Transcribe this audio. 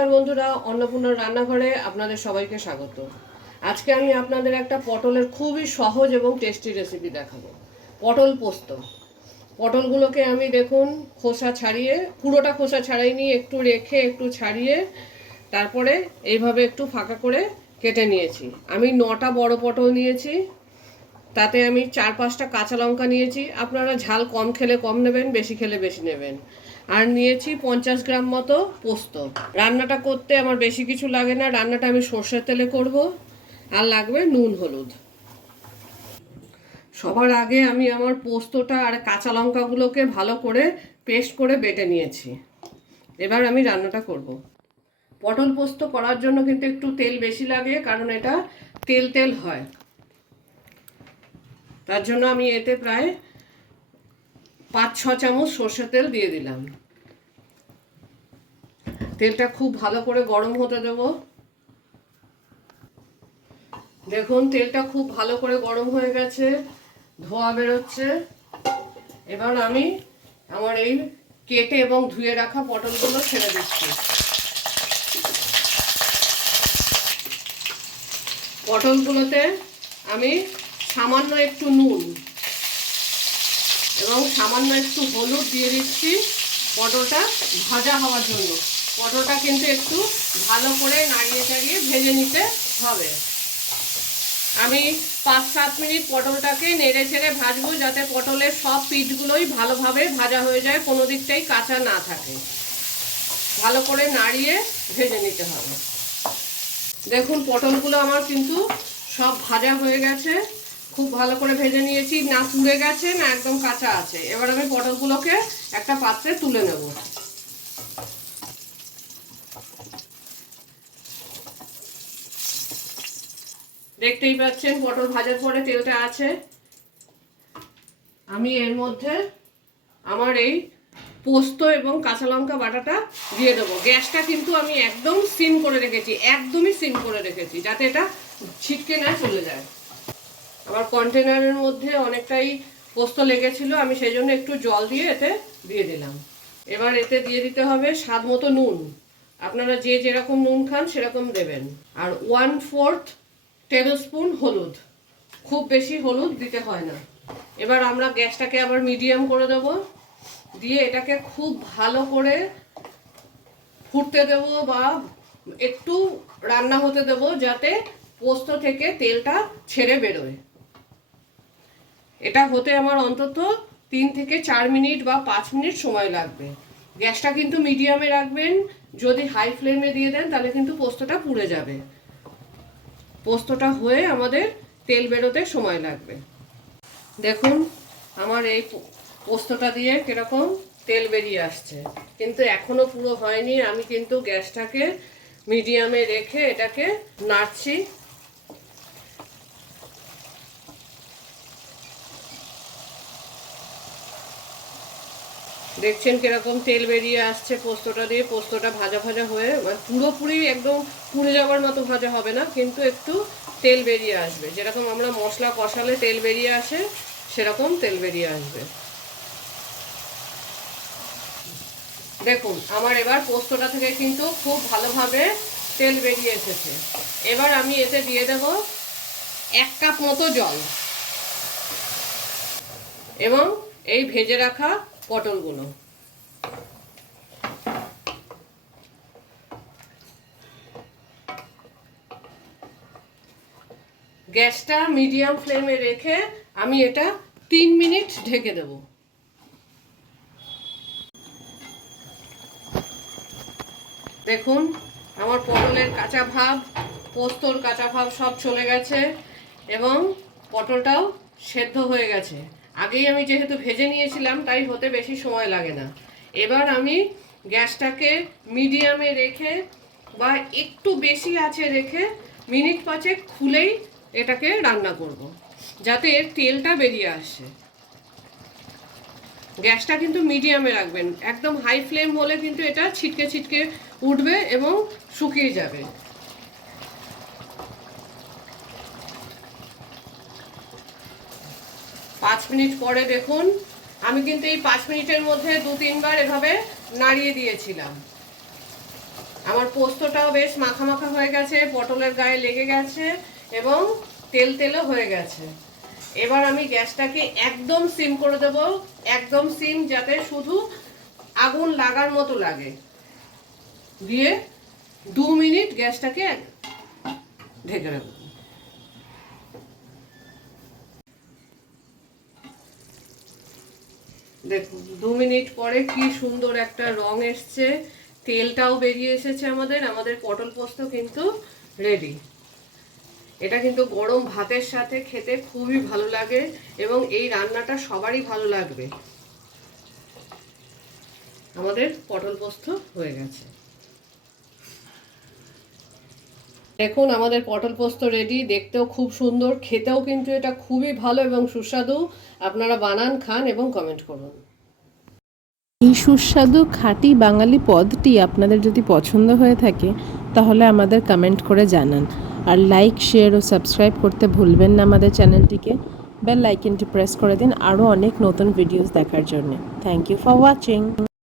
নমস্কার বন্ধুরা, অন্নপূর্ণার রান্নাঘরে আপনাদের সবাইকে স্বাগত। আজকে আমি আপনাদের একটা পটলের খুবই সহজ এবং টেস্টি রেসিপি দেখাবো। পটল পোস্ত। পটলগুলোকে আমি দেখুন খোসা ছাড়িয়ে, পুরোটা খোসা ছাড়াইনি, একটু রেখে একটু ছাড়িয়ে তারপরে এইভাবে একটু ফাঁকা করে কেটে নিয়েছি। আমি 9টা বড় পটল নিয়েছি, তাতে আমি 4-5টা কাঁচা লঙ্কা নিয়েছি। আপনারা ঝাল কম খেলে কম নেবেন, বেশি খেলে বেশি নেবেন। আর নিয়েছি 50 গ্রাম মতো পোস্ত। রান্নাটা করতে আমার বেশি কিছু লাগে না, রান্নাটা আমি সর্ষের তেলে করব। আর লাগবে নুন হলুদ। সবার আগে আমি আমার পোস্তটা আর কাঁচা লঙ্কাগুলোকে ভালো করে পেস্ট করে বেটে নিয়েছি। এবার আমি রান্নাটা করব। পটল পোস্ত করার জন্য কিন্তু একটু তেল বেশি লাগে, কারণ এটা তেল তেল হয়। তার জন্য আমি এতে প্রায় 5-6 চামচ সর্ষের তেল দিয়ে দিলাম। তেলটা খুব ভালো করে গরম হতে দেব। দেখুন তেলটা খুব ভালো করে গরম হয়ে গেছে, ধোঁয়া বেরোচ্ছে। এবার আমি আমার এই কেটে এবং ধুয়ে রাখা পটলগুলো ছেড়ে দিচ্ছি। পটলগুলোতে আমি সামান্য একটু নুন এবং সামান্য একটু হলুদ দিয়ে দিচ্ছি পটলটা ভাজা হওয়ার জন্য। পটলটা কিন্তু একটু ভালো করে নাড়িয়ে চাড়িয়ে ভেজে নিতে হবে। আমি 5-7 মিনিট পটলটাকে নেড়ে চেড়ে ভাজবো, যাতে পটলের সব পিঠগুলোই ভালোভাবে ভাজা হয়ে যায়, কোনো দিকটাই কাঁচা না থাকে। ভালো করে নাড়িয়ে ভেজে নিতে হবে। দেখুন পটলগুলো আমার কিন্তু সব ভাজা হয়ে গেছে, খুব ভালো করে ভেজে নিয়েছি, না পুড়ে গেছে না একদম কাঁচা আছে। এবার আমি পটলগুলোকে একটা পাত্রে তুলে নেব। দেখতেই পাচ্ছেন পটল ভাজার পরে তেলটা আছে। আমি এর মধ্যে আমার এই পোস্ত এবং কাঁচা লঙ্কা বাটাটা দিয়ে দেবো। গ্যাসটা কিন্তু আমি একদম সিম করে রেখেছি, একদমই সিম করে রেখেছি, যাতে এটা ছিটকে না চলে যায়। আমার কন্টেনারের মধ্যে অনেকটাই পোস্ত লেগেছিল, আমি সেই জন্য একটু জল দিয়ে এতে দিয়ে দিলাম। এবার এতে দিয়ে দিতে হবে স্বাদ মতো নুন। আপনারা যে যেরকম নুন খান সেরকম দেবেন। আর 1/4 টেবিল স্পুন হলুদ। খুব বেশি হলুদ দিতে হয় না। এবার আমরা গ্যাসটাকে আবার মিডিয়াম করে দেব, দিয়ে এটাকে খুব ভালো করে ফুটতে দেব বা একটু রান্না হতে দেব, যাতে পোস্ত থেকে তেলটা ছেড়ে বেরোয়। এটা হতে আমার অন্তত 3 থেকে 4 মিনিট বা 5 মিনিট সময় লাগবে। গ্যাসটা কিন্তু মিডিয়ামে রাখবেন। যদি হাই ফ্লেমে দিয়ে দেন তাহলে কিন্তু পোস্তটা পুড়ে যাবে। পোস্তটা হয়ে আমাদের তেল বেরোতে সময় লাগবে। দেখুন আমার এই পোস্তটা দিয়ে কিরকম তেল বেরিয়ে আসছে, কিন্তু এখনো পুরো হয়নি। আমি কিন্তু গ্যাসটাকে মিডিয়ামে রেখে এটাকে নাড়ছি। দেখছেন কিরকম তেল বেরিয়ে আসছে পোস্তটা দিয়ে। পোস্তটা ভাজা ভাজা হয়ে, পুরোপুরি একদম পুড়ে যাওয়ার মতো ভাজা হবে না, কিন্তু একটু তেল বেরিয়ে আসবে। যেরকম আমরা মশলা কষালে তেল বেরিয়ে আসে, সেরকম তেল বেরিয়ে আসবে। দেখুন আমার এবার পোস্তটা থেকে কিন্তু খুব ভালোভাবে তেল বেরিয়ে এসেছে। এবার আমি এতে দিয়ে দেব 1 কাপ মতো জল এবং এই ভেজে রাখা পটলগুলো। গ্যাসটা মিডিয়াম ফ্লেমে রেখে আমি এটা 3 মিনিট ঢেকে দেব। দেখুন আমার পটলের কাঁচা ভাব, পোস্তর কাঁচা ভাব সব চলে গেছে এবং পটলটাও সেদ্ধ হয়ে গেছে। আগেই আমি যেহেতু ভেজে নিয়েছিলাম তাই হতে বেশি সময় লাগে না। এবার আমি গ্যাসটাকে মিডিয়ামে রেখে বা একটু বেশি আঁচে রেখে মিনিট 5 খুলেই এটাকে রান্না করব, যাতে এর তেলটা বেরিয়ে আসে। গ্যাসটা কিন্তু মিডিয়ামে রাখবেন, একদম হাই ফ্লেম হলে কিন্তু এটা ছিটকে ছিটকে উঠবে এবং শুকিয়ে যাবে। পাঁচ মিনিট পরে দেখুন আমি কিন্তু এই 5 মিনিটের মধ্যে 2-3 বার এভাবে নাড়িয়ে দিয়েছিলাম। আমার পোস্তটাও বেশ মাখা মাখা হয়ে গেছে, পটলের গায়ে লেগে গেছে এবং তেল তেলও হয়ে গেছে। এবার আমি গ্যাসটাকে একদম সিম করে দেব, একদম সিম, যাতে শুধু আগুন লাগার মতো লাগে। দিয়ে 2 মিনিট গ্যাসটাকে ঢেকে রাখবো। দেখুন 2 মিনিট পরে কি সুন্দর একটা রং এসছে, তেলটাও বেরিয়ে এসেছে। আমাদের পটল পোস্ত কিন্তু রেডি। এটা কিন্তু গরম ভাতের সাথে খেতে খুবই ভালো লাগে এবং এই রান্নাটা সবারই ভালো লাগবে। আমাদের পটল পোস্ত হয়ে গেছে। দেখুন আমাদের পটল পোস্ত রেডি, দেখতেও খুব সুন্দর, খেতেও কিন্তু এটা খুবই ভালো এবং সুস্বাদু। আপনারা বানান, খান এবং কমেন্ট করুন। এই সুস্বাদু খাঁটি বাঙালি পদটি আপনাদের যদি পছন্দ হয়ে থাকে তাহলে আমাদের কমেন্ট করে জানান। আর লাইক, শেয়ার ও সাবস্ক্রাইব করতে ভুলবেন না আমাদের চ্যানেলটিকে। বেল আইকনটি প্রেস করে দিন আরও অনেক নতুন ভিডিওস দেখার জন্য। Thank you for watching.